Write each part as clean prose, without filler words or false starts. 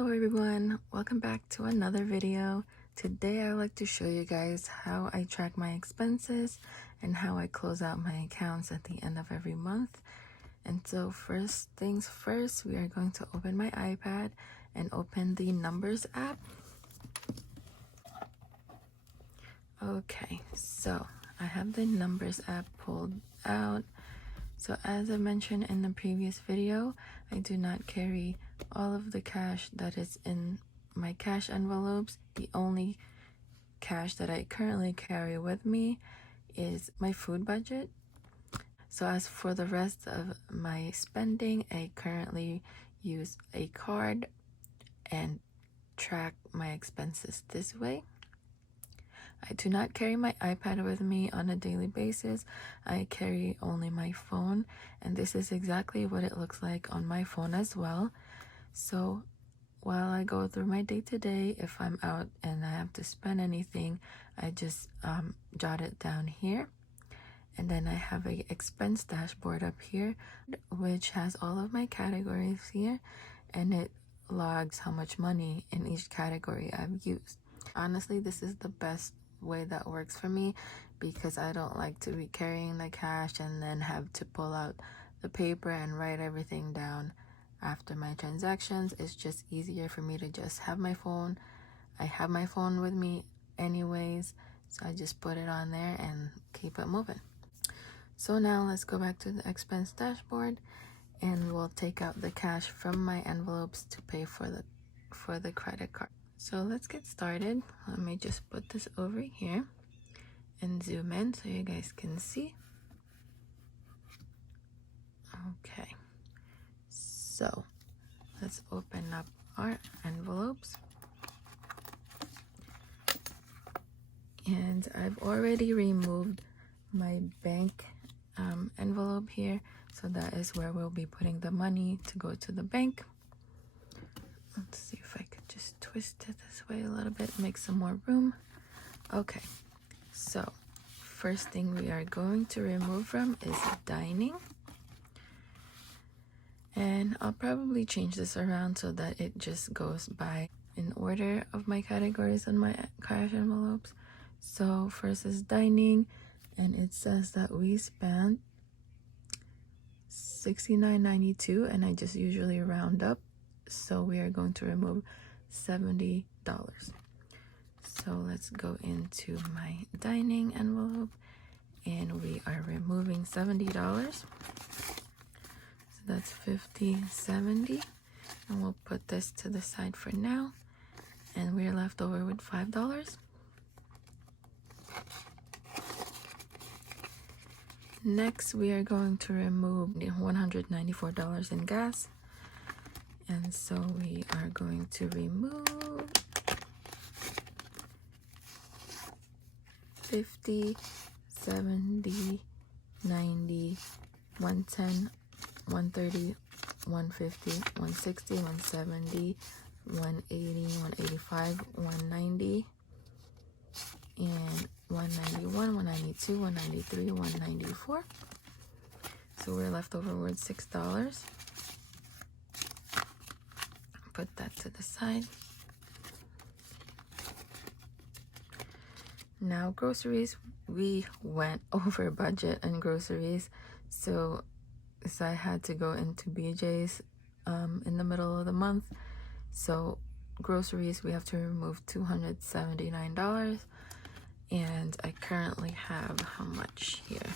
Hello everyone, welcome back to another video. Today I would like to show you guys how I track my expenses and how I close out my accounts at the end of every month. And so first things first, we are going to open my iPad and open the Numbers app. Okay, so I have the Numbers app pulled out. So as I mentioned in the previous video, I do not carry all of the cash that is in my cash envelopes. The only cash that I currently carry with me is my food budget. So as for the rest of my spending, I currently use a card and track my expenses this way. I do not carry my iPad with me on a daily basis. I carry only my phone, and this is exactly what it looks like on my phone as well. So while I go through my day-to-day, if I'm out and I have to spend anything, I just jot it down here. And then I have a expense dashboard up here, which has all of my categories here, and it logs how much money in each category I've used. Honestly, this is the best way that works for me because I don't like to be carrying the cash and then have to pull out the paper and write everything down after my transactions. It's just easier for me to just have my phone. I have my phone with me anyways, so I just put it on there and keep it moving. So now let's go back to the expense dashboard and we'll take out the cash from my envelopes to pay for the credit card. So let's get started. Let me just put this over here and zoom in so you guys can see. Okay, so let's open up our envelopes. And I've already removed my bank envelope here, so that is where we'll be putting the money to go to the bank. Let's see if I could just twist it this way a little bit, make some more room. Okay, so first thing we are going to remove from is dining. And I'll probably change this around so that it just goes by in order of my categories on my cash envelopes. So first is dining, and it says that we spent $69.92, and I just usually round up. So we are going to remove $70. So let's go into my dining envelope and we are removing $70. So that's $50.70, and we'll put this to the side for now, and we're left over with $5. Next, we are going to remove $194 in gas. And so we are going to remove 50, 70, 90, 110, 130, 150, 160, 170, 180, 185, 190, and 191, 192, 193, 194. So we're left over with $6. Put that to the side. Now groceries, we went over budget on groceries, so I had to go into BJ's in the middle of the month. So groceries, we have to remove $279, and I currently have how much here?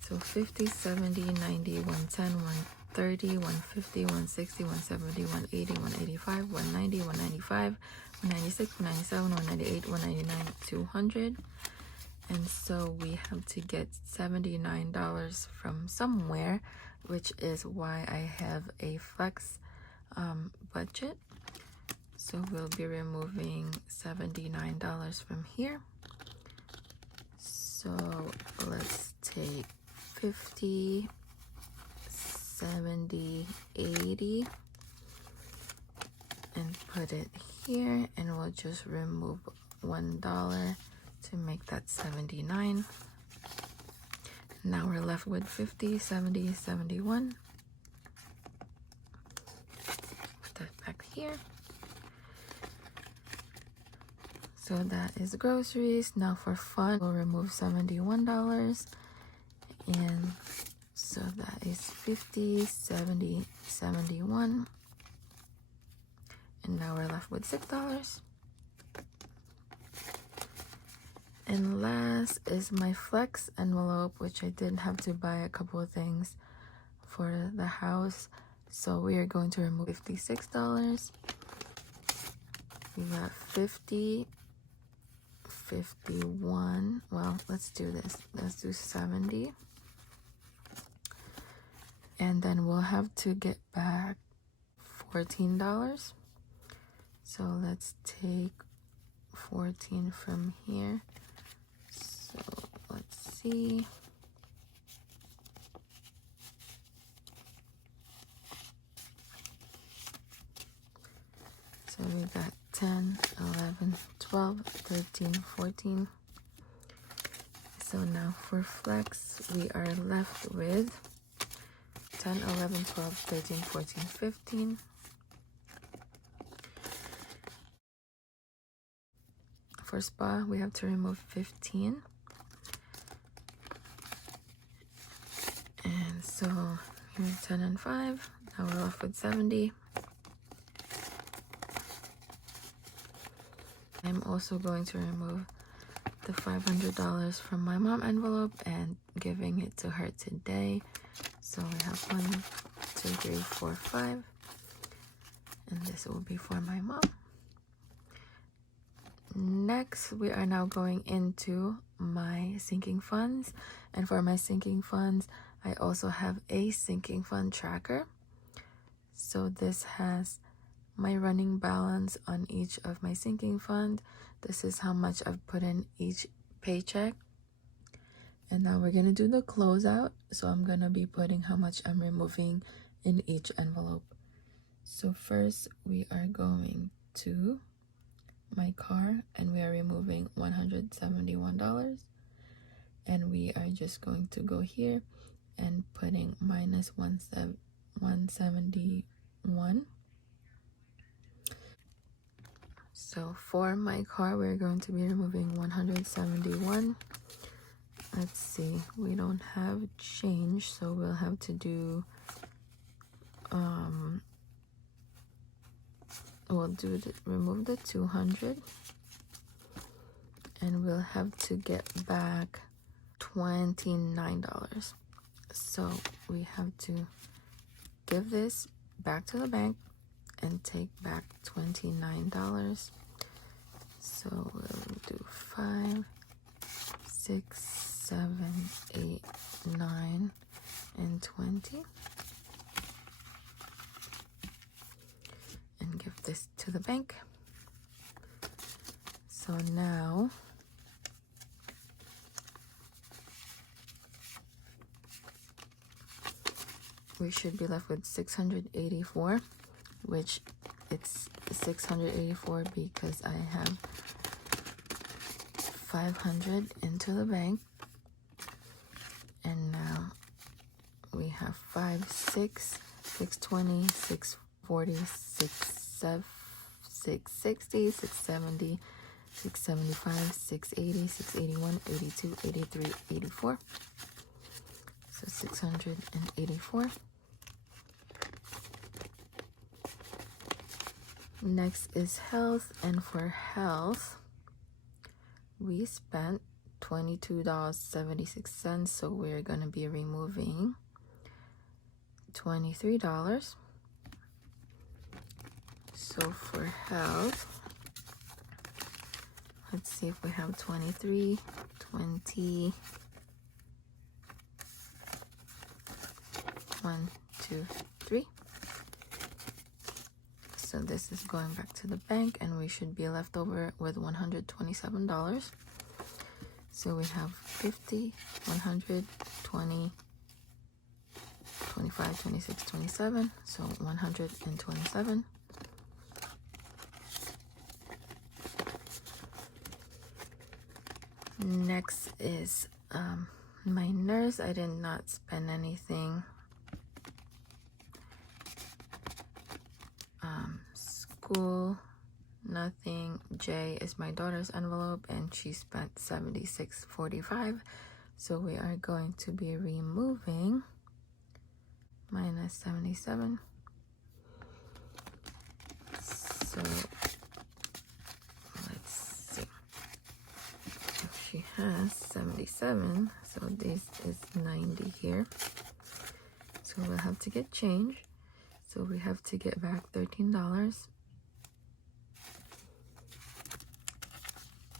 So 50, 70, 90, 110, 130, 150, 160, 170, 180, 185, 190, 195, 196, 197, 198, 199, 200. And so we have to get $79 from somewhere, which is why I have a flex budget. So we'll be removing $79 from here. So let's take 50, 70, 80 and put it here, and we'll just remove $1 to make that 79. Now we're left with 50, 70, 71. Put that back So that is groceries. Now for fun, we'll remove $71. And so that is 50, 70, 71. And now we're left with $6. And last is my flex envelope, which I did have to buy a couple of things for the house. So we are going to remove $56. We got 50, 51. Well, let's do this. Let's do 70. And then we'll have to get back $14. So let's take 14 from here. So let's see. So we got 10, 11, 12, 13, 14. So now for flex, we are left with 10, 11, 12, 13, 14, 15. For spa, we have to remove 15. And so here's 10 and 5. Now we're left with 70. I'm also going to remove the $500 from my mom envelope and giving it to her today. So we have 1, 2, 3, 4, 5. And this will be for my mom. Next, we are now going into my sinking funds. And for my sinking funds, I also have a sinking fund tracker. So this has my running balance on each of my sinking fund. This is how much I've put in each paycheck. And now we're going to do the closeout. So I'm going to be putting how much I'm removing in each envelope. So first, we are going to my car and we are removing $171. And we are just going to go here and putting minus 171. So for my car, we're going to be removing 171. Let's see, we don't have change, so we'll have to do remove the 200, and we'll have to get back $29. So we have to give this back to the bank and take back $29. So we'll do 5, 6, 7, 8, 9, and 20. And give this to the bank. So now we should be left with 684, which it's 684 because I have 500 into the bank. And now we have 5, 6, 620, 640, 660, 670, 675, 680, 681, 82, 83, 84. So 684. Next is health, and for health, we spent $22.76, so we're gonna be removing $23. So for health, let's see if we have 23, 20, 1, 2, 3. So this is going back to the bank, and we should be left over with $127. So we have 50, 100, 20, 25, 26, 27. So 127. Next is my nurse. I did not spend anything. School, nothing. J is my daughter's envelope, and she spent $76.45. So we are going to be removing minus 77. So let's see. If she has 77, so this is 90 here. So we'll have to get change. So we have to get back $13.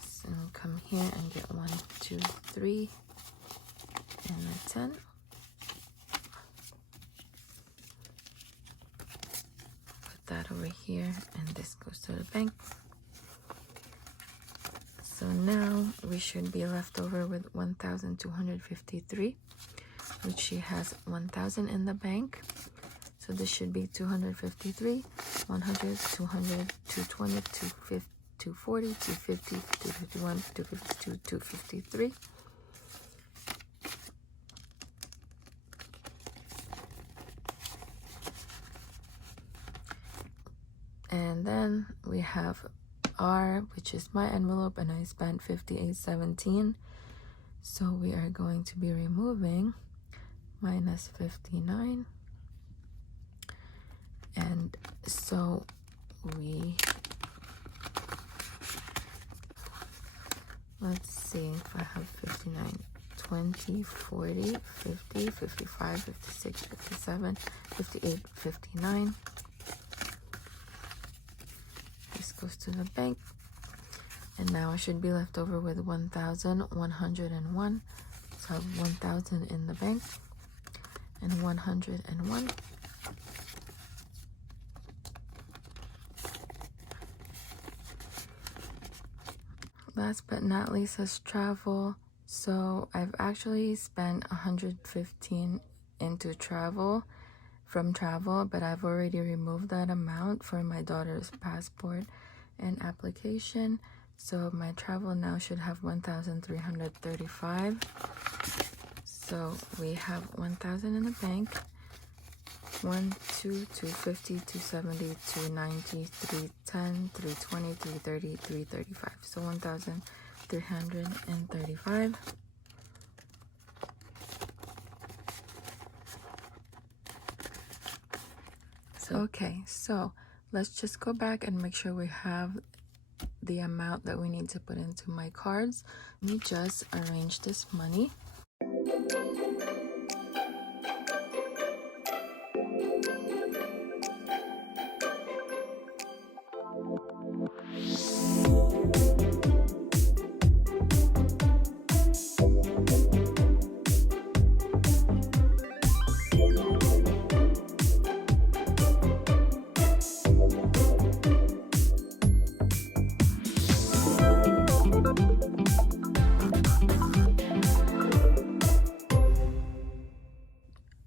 So come here and get 1, 2, 3, and a 10. Put that over here, and this goes to the bank. So now we should be left over with 1,253, which she has 1,000 in the bank. So this should be 253, 100, 200, 220, 250, 240, 250, 251, 252, 253. And then we have R, which is my envelope, and I spent $58.17. So we are going to be removing minus 59. And so let's see if I have 59, 20, 40, 50, 55, 56, 57, 58, 59. This goes to the bank. And now I should be left over with 1,101. So I have 1,000 in the bank and 101. Last but not least is travel. So I've actually spent 115 into travel from travel, but I've already removed that amount for my daughter's passport and application. So my travel now should have 1,335. So we have 1,000 in the bank. 1, 2, 250, 270, 290, 310, 320, 330, 335. So 1,335. Okay, so let's just go back and make sure we have the amount that we need to put into my cards. Let me just arrange this money.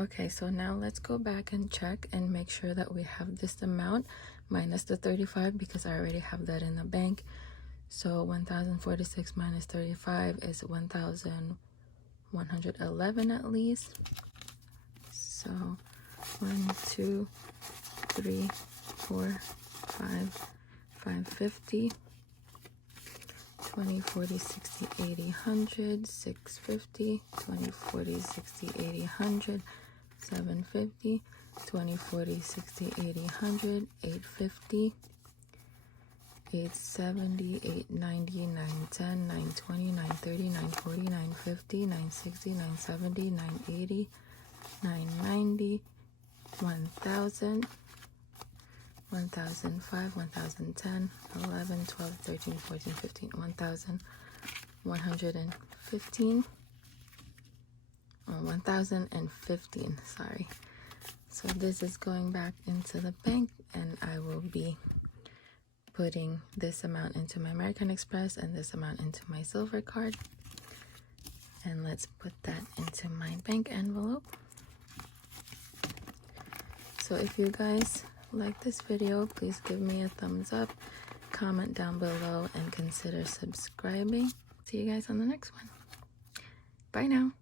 Okay, so now let's go back and check and make sure that we have this amount minus the 35, because I already have that in the bank. So 1,046 minus 35 is 1,111 at least. So 1, 2, 3, 4, 5, 550. 20, 40, 60, 80, 100, 650, 20, 40, 60, 80, 100, 750, 20, 40, 60, 80, 100, 850, 870, 890, 910, 920, 930, 940, 950, 960, 970, 980, 990, 1,000, 1,005, 1,010, 11, 12, 13, 14, 15, 1,115, 1,015, sorry. So this is going back into the bank, and I will be putting this amount into my American Express and this amount into my silver card. And let's put that into my bank envelope. So if you guys like this video, please give me a thumbs up, comment down below, and consider subscribing. See you guys on the next one. Bye now.